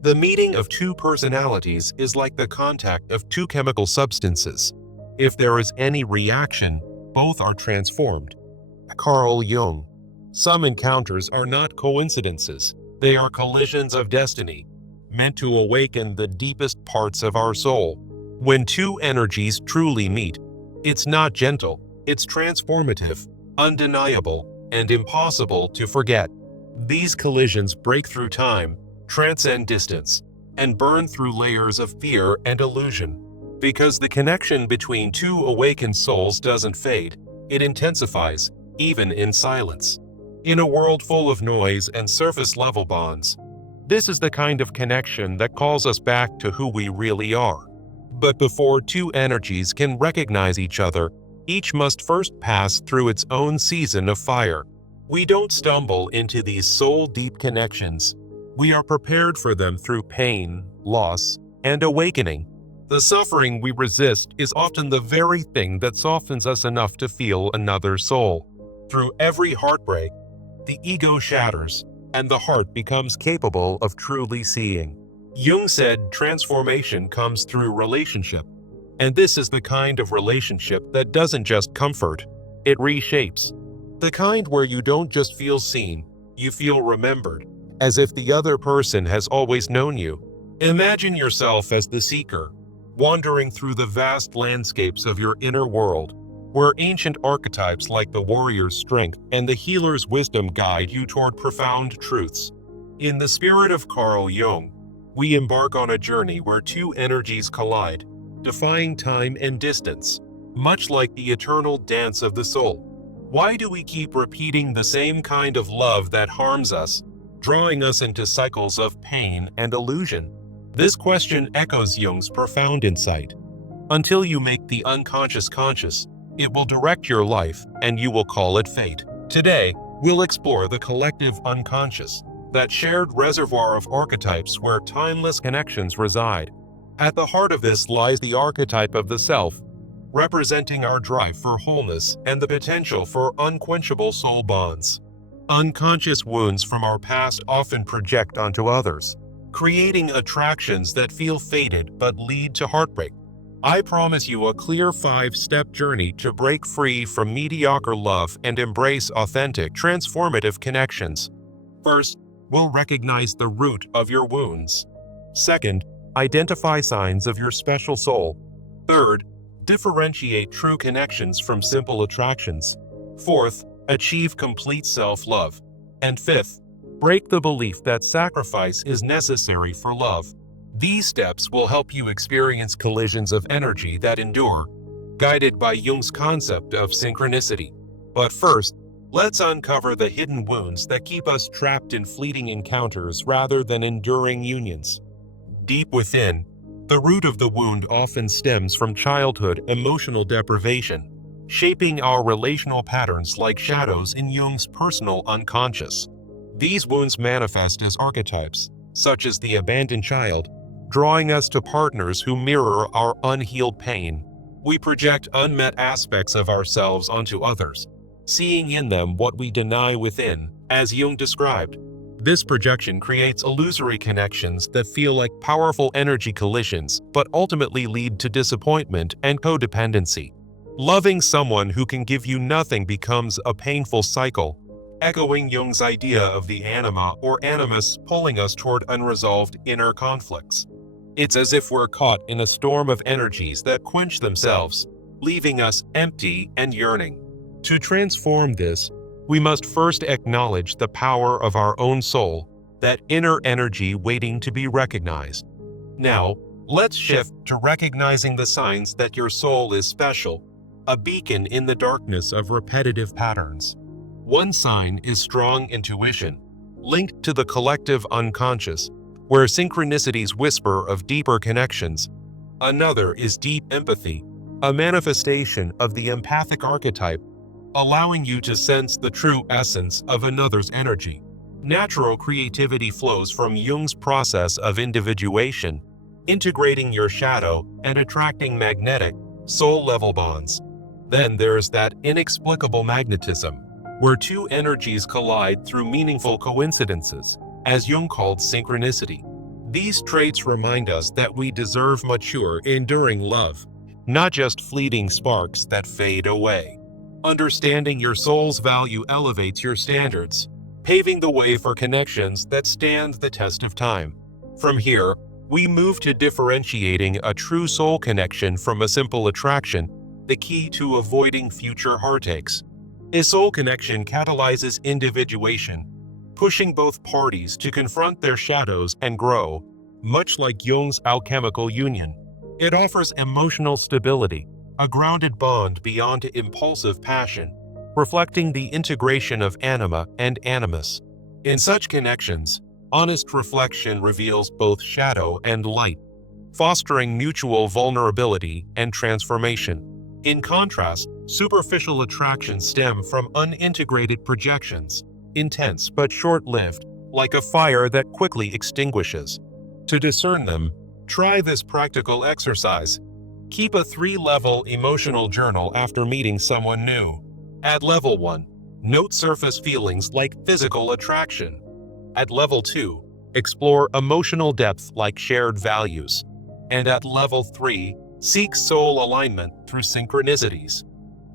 The meeting of two personalities is like the contact of two chemical substances. If there is any reaction, both are transformed. Carl Jung. Some encounters are not coincidences. They are collisions of destiny, meant to awaken the deepest parts of our soul. When two energies truly meet, it's not gentle, it's transformative, undeniable, and impossible to forget. These collisions break through time, transcend distance, and burn through layers of fear and illusion. Because the connection between two awakened souls doesn't fade, it intensifies, even in silence. In a world full of noise and surface-level bonds, this is the kind of connection that calls us back to who we really are. But before two energies can recognize each other, each must first pass through its own season of fire. We don't stumble into these soul-deep connections. We are prepared for them through pain, loss, and awakening. The suffering we resist is often the very thing that softens us enough to feel another soul. Through every heartbreak, the ego shatters, and the heart becomes capable of truly seeing. Jung said transformation comes through relationship, and this is the kind of relationship that doesn't just comfort, it reshapes. The kind where you don't just feel seen, you feel remembered, as if the other person has always known you. Imagine yourself as the seeker, wandering through the vast landscapes of your inner world, where ancient archetypes like the warrior's strength and the healer's wisdom guide you toward profound truths. In the spirit of Carl Jung, we embark on a journey where two energies collide, defying time and distance, much like the eternal dance of the soul. Why do we keep repeating the same kind of love that harms us, drawing us into cycles of pain and illusion? This question echoes Jung's profound insight. Until you make the unconscious conscious, it will direct your life and you will call it fate. Today, we'll explore the collective unconscious, that shared reservoir of archetypes where timeless connections reside. At the heart of this lies the archetype of the self, representing our drive for wholeness and the potential for unquenchable soul bonds. Unconscious wounds from our past often project onto others, creating attractions that feel fated but lead to heartbreak. I promise you a clear 5-step journey to break free from mediocre love and embrace authentic, transformative connections. First, we'll recognize the root of your wounds. Second, identify signs of your special soul. Third, differentiate true connections from simple attractions. Fourth, achieve complete self-love. And fifth, break the belief that sacrifice is necessary for love. These steps will help you experience collisions of energy that endure, guided by Jung's concept of synchronicity. But first, let's uncover the hidden wounds that keep us trapped in fleeting encounters rather than enduring unions. Deep within, the root of the wound often stems from childhood emotional deprivation, shaping our relational patterns like shadows in Jung's personal unconscious. These wounds manifest as archetypes, such as the abandoned child, drawing us to partners who mirror our unhealed pain. We project unmet aspects of ourselves onto others, seeing in them what we deny within, as Jung described. This projection creates illusory connections that feel like powerful energy collisions, but ultimately lead to disappointment and codependency. Loving someone who can give you nothing becomes a painful cycle, echoing Jung's idea of the anima or animus pulling us toward unresolved inner conflicts. It's as if we're caught in a storm of energies that quench themselves, leaving us empty and yearning. To transform this, we must first acknowledge the power of our own soul, that inner energy waiting to be recognized. Now, let's shift to recognizing the signs that your soul is special, a beacon in the darkness of repetitive patterns. One sign is strong intuition, linked to the collective unconscious, where synchronicities whisper of deeper connections. Another is deep empathy, a manifestation of the empathic archetype, allowing you to sense the true essence of another's energy. Natural creativity flows from Jung's process of individuation, integrating your shadow and attracting magnetic, soul-level bonds. Then there's that inexplicable magnetism, where two energies collide through meaningful coincidences, as Jung called synchronicity. These traits remind us that we deserve mature, enduring love, not just fleeting sparks that fade away. Understanding your soul's value elevates your standards, paving the way for connections that stand the test of time. From here, we move to differentiating a true soul connection from a simple attraction, the key to avoiding future heartaches. A soul connection catalyzes individuation, pushing both parties to confront their shadows and grow, much like Jung's alchemical union. It offers emotional stability, a grounded bond beyond impulsive passion, reflecting the integration of anima and animus. In such connections, honest reflection reveals both shadow and light, fostering mutual vulnerability and transformation. In contrast, superficial attractions stem from unintegrated projections, intense but short-lived, like a fire that quickly extinguishes. To discern them, try this practical exercise. Keep a 3-level emotional journal after meeting someone new. At level 1, note surface feelings like physical attraction. At level 2, explore emotional depth like shared values. And at level 3, seek soul alignment through synchronicities.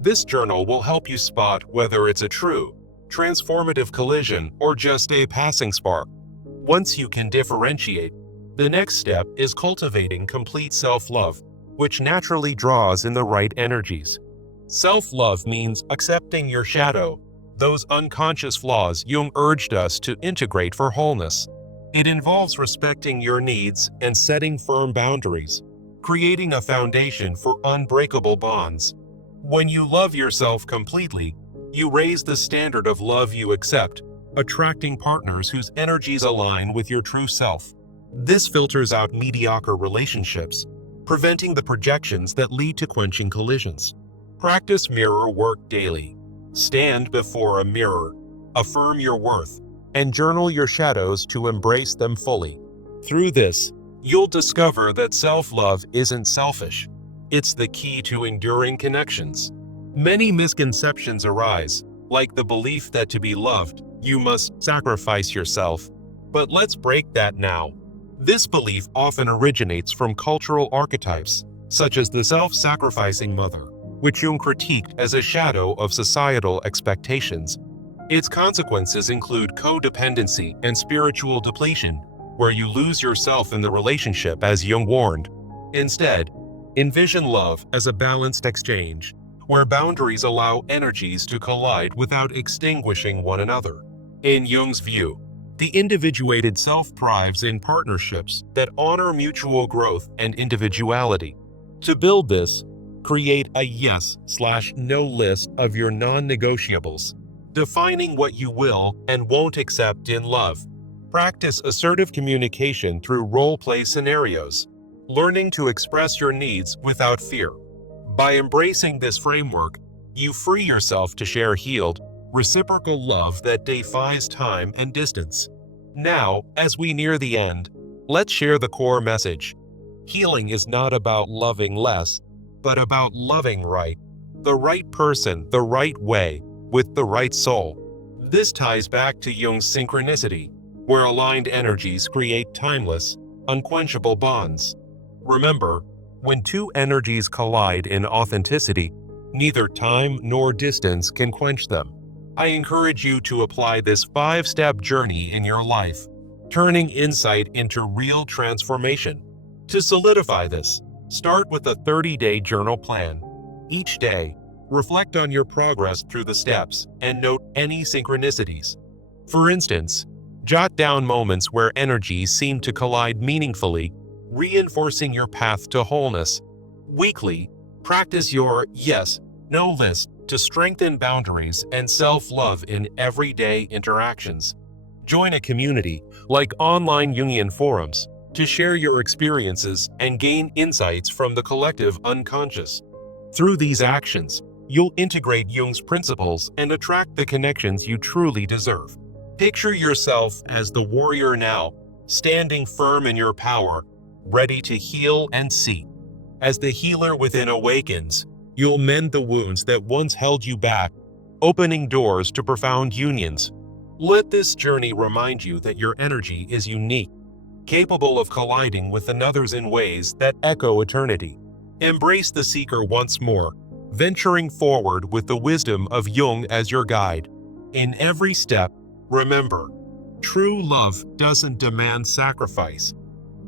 This journal will help you spot whether it's a true, transformative collision or just a passing spark. Once you can differentiate, the next step is cultivating complete self-love, which naturally draws in the right energies. Self-love means accepting your shadow, those unconscious flaws Jung urged us to integrate for wholeness. It involves respecting your needs and setting firm boundaries, creating a foundation for unbreakable bonds. When you love yourself completely, you raise the standard of love you accept, attracting partners whose energies align with your true self. This filters out mediocre relationships, preventing the projections that lead to quenching collisions. Practice mirror work daily. Stand before a mirror, affirm your worth, and journal your shadows to embrace them fully. Through this, you'll discover that self-love isn't selfish. It's the key to enduring connections. Many misconceptions arise, like the belief that to be loved, you must sacrifice yourself. But let's break that now. This belief often originates from cultural archetypes, such as the self-sacrificing mother, which Jung critiqued as a shadow of societal expectations. Its consequences include codependency and spiritual depletion, where you lose yourself in the relationship, as Jung warned. Instead, envision love as a balanced exchange, where boundaries allow energies to collide without extinguishing one another. In Jung's view, the individuated self thrives in partnerships that honor mutual growth and individuality. To build this, create a yes/no list of your non-negotiables, defining what you will and won't accept in love. Practice assertive communication through role-play scenarios, learning to express your needs without fear. By embracing this framework, you free yourself to share healed, reciprocal love that defies time and distance. Now, as we near the end, let's share the core message. Healing is not about loving less, but about loving right. The right person, the right way, with the right soul. This ties back to Jung's synchronicity, where aligned energies create timeless, unquenchable bonds. Remember, when two energies collide in authenticity, neither time nor distance can quench them. I encourage you to apply this 5-step journey in your life, turning insight into real transformation. To solidify this, start with a 30-day journal plan. Each day, reflect on your progress through the steps and note any synchronicities. For instance, jot down moments where energies seem to collide meaningfully, reinforcing your path to wholeness. Weekly, practice your yes/no list to strengthen boundaries and self-love in everyday interactions. Join a community, like online Jungian forums, to share your experiences and gain insights from the collective unconscious. Through these actions, you'll integrate Jung's principles and attract the connections you truly deserve. Picture yourself as the warrior now, standing firm in your power, ready to heal and see. As the healer within awakens, you'll mend the wounds that once held you back, opening doors to profound unions. Let this journey remind you that your energy is unique, capable of colliding with another's in ways that echo eternity. Embrace the seeker once more, venturing forward with the wisdom of Jung as your guide. In every step, remember, true love doesn't demand sacrifice.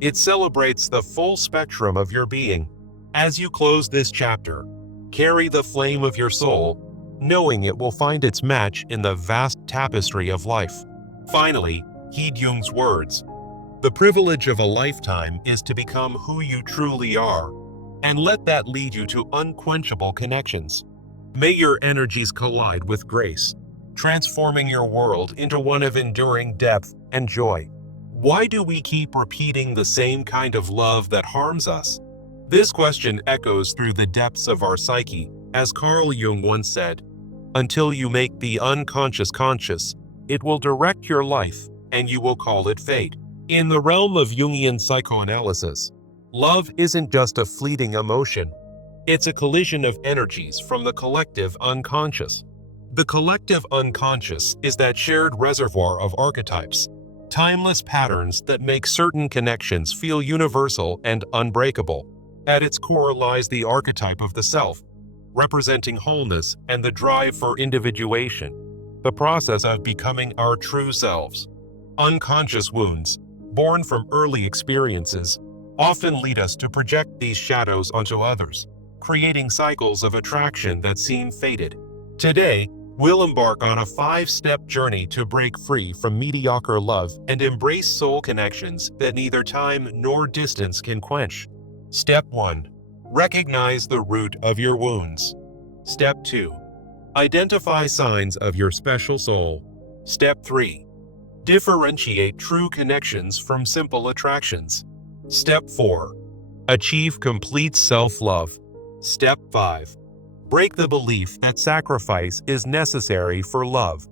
It celebrates the full spectrum of your being. As you close this chapter, carry the flame of your soul, knowing it will find its match in the vast tapestry of life. Finally, heed Jung's words. The privilege of a lifetime is to become who you truly are, and let that lead you to unquenchable connections. May your energies collide with grace, transforming your world into one of enduring depth and joy. Why do we keep repeating the same kind of love that harms us? This question echoes through the depths of our psyche, as Carl Jung once said, "Until you make the unconscious conscious, it will direct your life, and you will call it fate." In the realm of Jungian psychoanalysis, love isn't just a fleeting emotion. It's a collision of energies from the collective unconscious. The collective unconscious is that shared reservoir of archetypes, timeless patterns that make certain connections feel universal and unbreakable. At its core lies the archetype of the self, representing wholeness and the drive for individuation, the process of becoming our true selves. Unconscious wounds, born from early experiences, often lead us to project these shadows onto others, creating cycles of attraction that seem fated. Today, we'll embark on a 5-step journey to break free from mediocre love and embrace soul connections that neither time nor distance can quench. Step 1. Recognize the root of your wounds. Step 2. Identify signs of your special soul. Step 3. Differentiate true connections from simple attractions. Step 4. Achieve complete self-love. Step 5. Break the belief that sacrifice is necessary for love.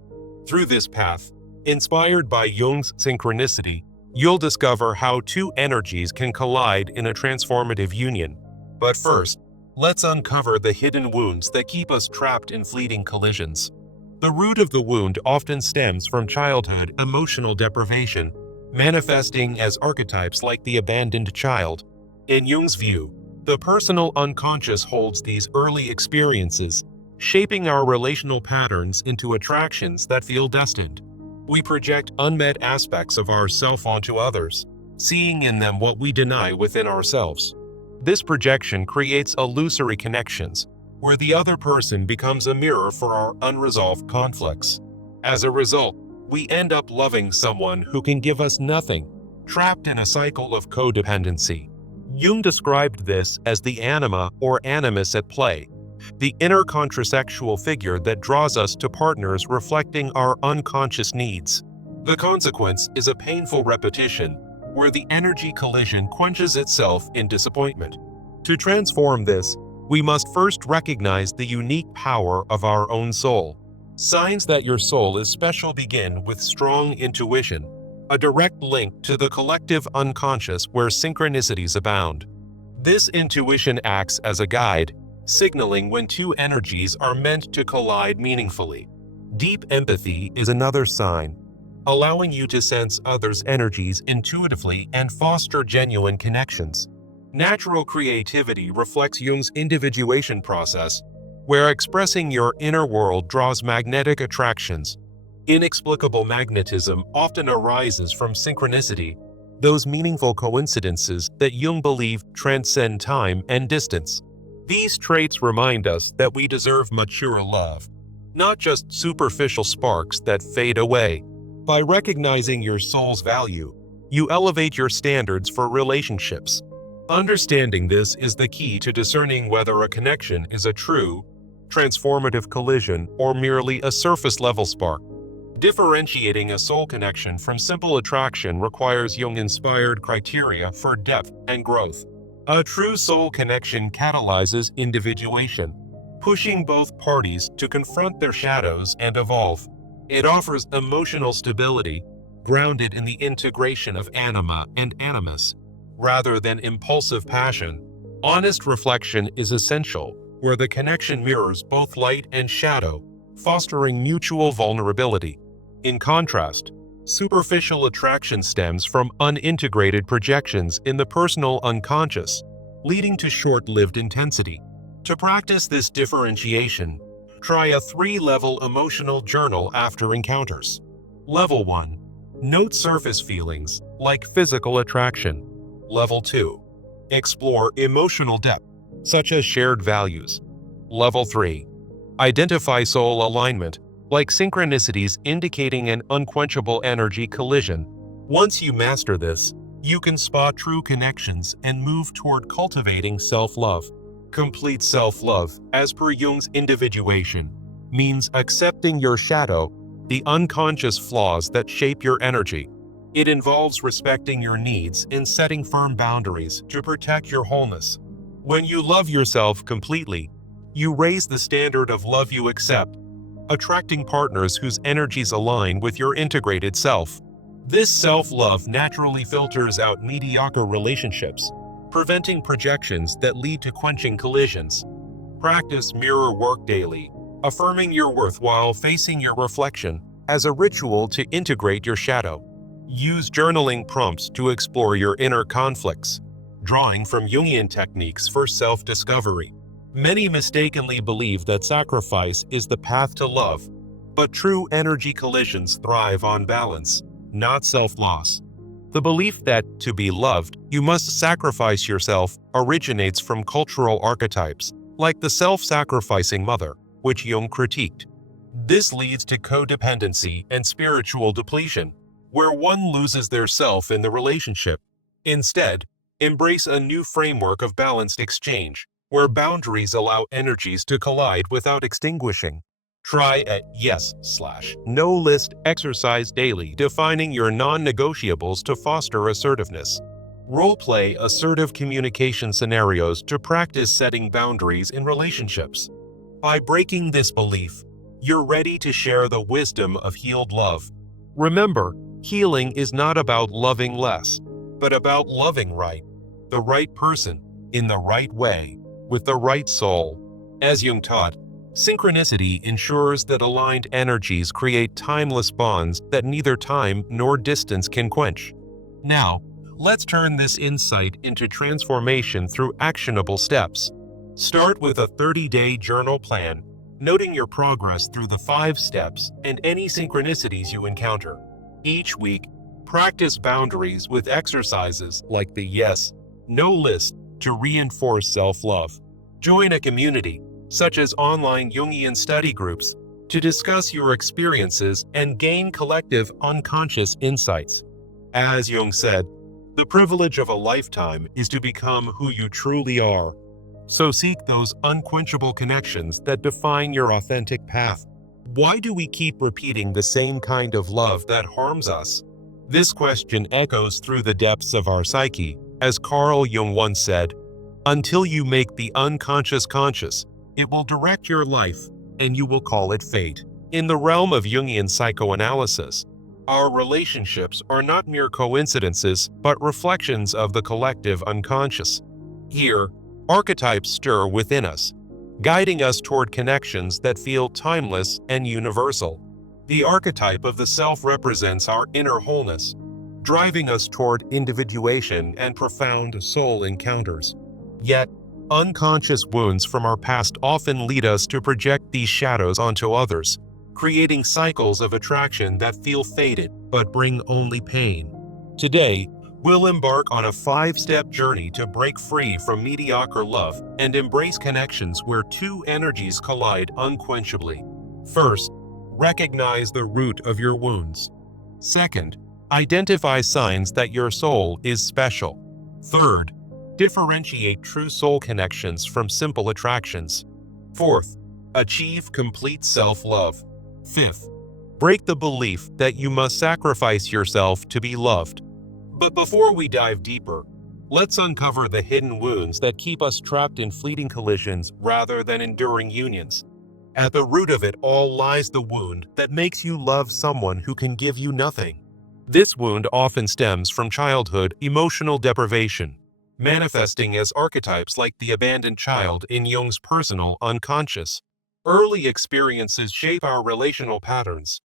Through this path, inspired by Jung's synchronicity, you'll discover how two energies can collide in a transformative union. But first, let's uncover the hidden wounds that keep us trapped in fleeting collisions. The root of the wound often stems from childhood emotional deprivation, manifesting as archetypes like the abandoned child. In Jung's view, the personal unconscious holds these early experiences, shaping our relational patterns into attractions that feel destined. We project unmet aspects of ourself onto others, seeing in them what we deny within ourselves. This projection creates illusory connections, where the other person becomes a mirror for our unresolved conflicts. As a result, we end up loving someone who can give us nothing, trapped in a cycle of codependency. Jung described this as the anima or animus at play, the inner contrasexual figure that draws us to partners reflecting our unconscious needs. The consequence is a painful repetition, where the energy collision quenches itself in disappointment. To transform this, we must first recognize the unique power of our own soul. Signs that your soul is special begin with strong intuition, a direct link to the collective unconscious where synchronicities abound. This intuition acts as a guide, signaling when two energies are meant to collide meaningfully. Deep empathy is another sign, allowing you to sense others' energies intuitively and foster genuine connections. Natural creativity reflects Jung's individuation process, where expressing your inner world draws magnetic attractions. Inexplicable magnetism often arises from synchronicity, those meaningful coincidences that Jung believed transcend time and distance. These traits remind us that we deserve mature love, not just superficial sparks that fade away. By recognizing your soul's value, you elevate your standards for relationships. Understanding this is the key to discerning whether a connection is a true, transformative collision or merely a surface-level spark. Differentiating a soul connection from simple attraction requires Jung-inspired criteria for depth and growth. A true soul connection catalyzes individuation, pushing both parties to confront their shadows and evolve. It offers emotional stability, grounded in the integration of anima and animus, rather than impulsive passion. Honest reflection is essential, where the connection mirrors both light and shadow, fostering mutual vulnerability. In contrast, Superficial attraction stems from unintegrated projections in the personal unconscious, leading to short-lived intensity. To practice this differentiation, try a 3-level emotional journal after encounters. Level 1. Note surface feelings, like physical attraction. Level 2. Explore emotional depth, such as shared values. Level 3. Identify soul alignment, like synchronicities indicating an unquenchable energy collision. Once you master this, you can spot true connections and move toward cultivating self-love. Complete self-love, as per Jung's individuation, means accepting your shadow, the unconscious flaws that shape your energy. It involves respecting your needs and setting firm boundaries to protect your wholeness. When you love yourself completely, you raise the standard of love you accept, attracting partners whose energies align with your integrated self. This self-love naturally filters out mediocre relationships, preventing projections that lead to quenching collisions. Practice mirror work daily, affirming your worth while facing your reflection as a ritual to integrate your shadow. Use journaling prompts to explore your inner conflicts, drawing from Jungian techniques for self-discovery. Many mistakenly believe that sacrifice is the path to love, but true energy collisions thrive on balance, not self-loss. The belief that, to be loved, you must sacrifice yourself originates from cultural archetypes, like the self-sacrificing mother, which Jung critiqued. This leads to codependency and spiritual depletion, where one loses their self in the relationship. Instead, embrace a new framework of balanced exchange, where boundaries allow energies to collide without extinguishing. Try a yes/no list exercise daily, defining your non-negotiables to foster assertiveness. Role-play assertive communication scenarios to practice setting boundaries in relationships. By breaking this belief, you're ready to share the wisdom of healed love. Remember, healing is not about loving less, but about loving right. The right person, in the right way, with the right soul. As Jung taught, synchronicity ensures that aligned energies create timeless bonds that neither time nor distance can quench. Now, let's turn this insight into transformation through actionable steps. Start with a 30-day journal plan, noting your progress through the 5 steps and any synchronicities you encounter. Each week, practice boundaries with exercises like the yes/no list to reinforce self-love. Join a community, such as online Jungian study groups, to discuss your experiences and gain collective unconscious insights. As Jung said, the privilege of a lifetime is to become who you truly are. So seek those unquenchable connections that define your authentic path. Why do we keep repeating the same kind of love that harms us? This question echoes through the depths of our psyche, as Carl Jung once said, "Until you make the unconscious conscious, it will direct your life, and you will call it fate." In the realm of Jungian psychoanalysis, our relationships are not mere coincidences, but reflections of the collective unconscious. Here, archetypes stir within us, guiding us toward connections that feel timeless and universal. The archetype of the self represents our inner wholeness, driving us toward individuation and profound soul encounters. Yet, unconscious wounds from our past often lead us to project these shadows onto others, creating cycles of attraction that feel fated but bring only pain. Today, we'll embark on a 5-step journey to break free from mediocre love and embrace connections where two energies collide unquenchably. First, recognize the root of your wounds. Second, identify signs that your soul is special. Third, differentiate true soul connections from simple attractions. Fourth, achieve complete self-love. Fifth, break the belief that you must sacrifice yourself to be loved. But before we dive deeper, let's uncover the hidden wounds that keep us trapped in fleeting collisions rather than enduring unions. At the root of it all lies the wound that makes you love someone who can give you nothing. This wound often stems from childhood emotional deprivation, manifesting as archetypes like the abandoned child in Jung's personal unconscious. Early experiences shape our relational patterns,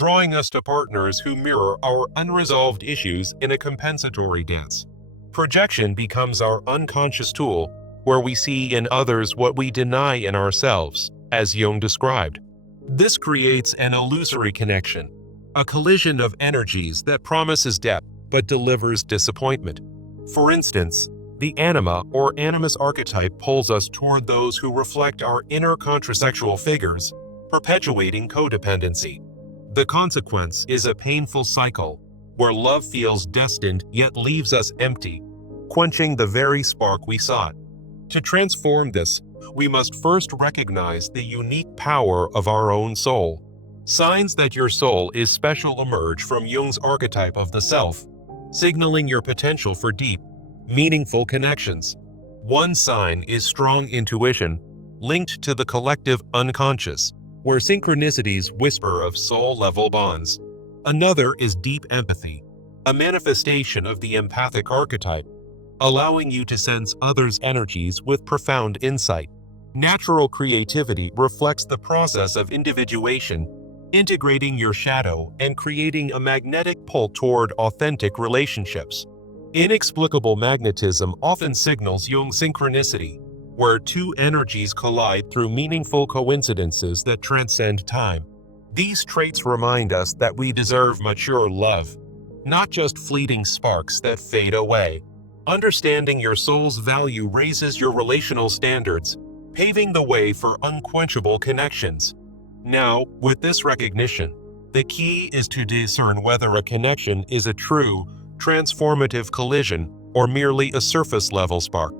drawing us to partners who mirror our unresolved issues in a compensatory dance. Projection becomes our unconscious tool, where we see in others what we deny in ourselves, as Jung described. This creates an illusory connection, a collision of energies that promises depth but delivers disappointment. For instance, the anima or animus archetype pulls us toward those who reflect our inner contrasexual figures, perpetuating codependency. The consequence is a painful cycle, where love feels destined yet leaves us empty, quenching the very spark we sought. To transform this, we must first recognize the unique power of our own soul. Signs that your soul is special emerge from Jung's archetype of the self, signaling your potential for deep, meaningful connections. One sign is strong intuition, linked to the collective unconscious, where synchronicities whisper of soul-level bonds. Another is deep empathy, a manifestation of the empathic archetype, allowing you to sense others' energies with profound insight. Natural creativity reflects the process of individuation, integrating your shadow and creating a magnetic pull toward authentic relationships. Inexplicable magnetism often signals Jung's synchronicity, where two energies collide through meaningful coincidences that transcend time. These traits remind us that we deserve mature love, not just fleeting sparks that fade away. Understanding your soul's value raises your relational standards, paving the way for unquenchable connections. Now, with this recognition, the key is to discern whether a connection is a true, transformative collision or merely a surface-level spark.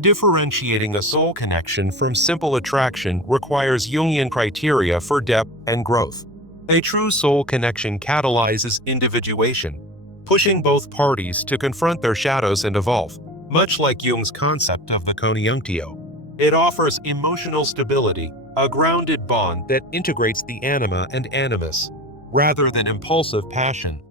Differentiating a soul connection from simple attraction requires Jungian criteria for depth and growth. A true soul connection catalyzes individuation, pushing both parties to confront their shadows and evolve. Much like Jung's concept of the conjunctio, it offers emotional stability, a grounded bond that integrates the anima and animus, rather than impulsive passion.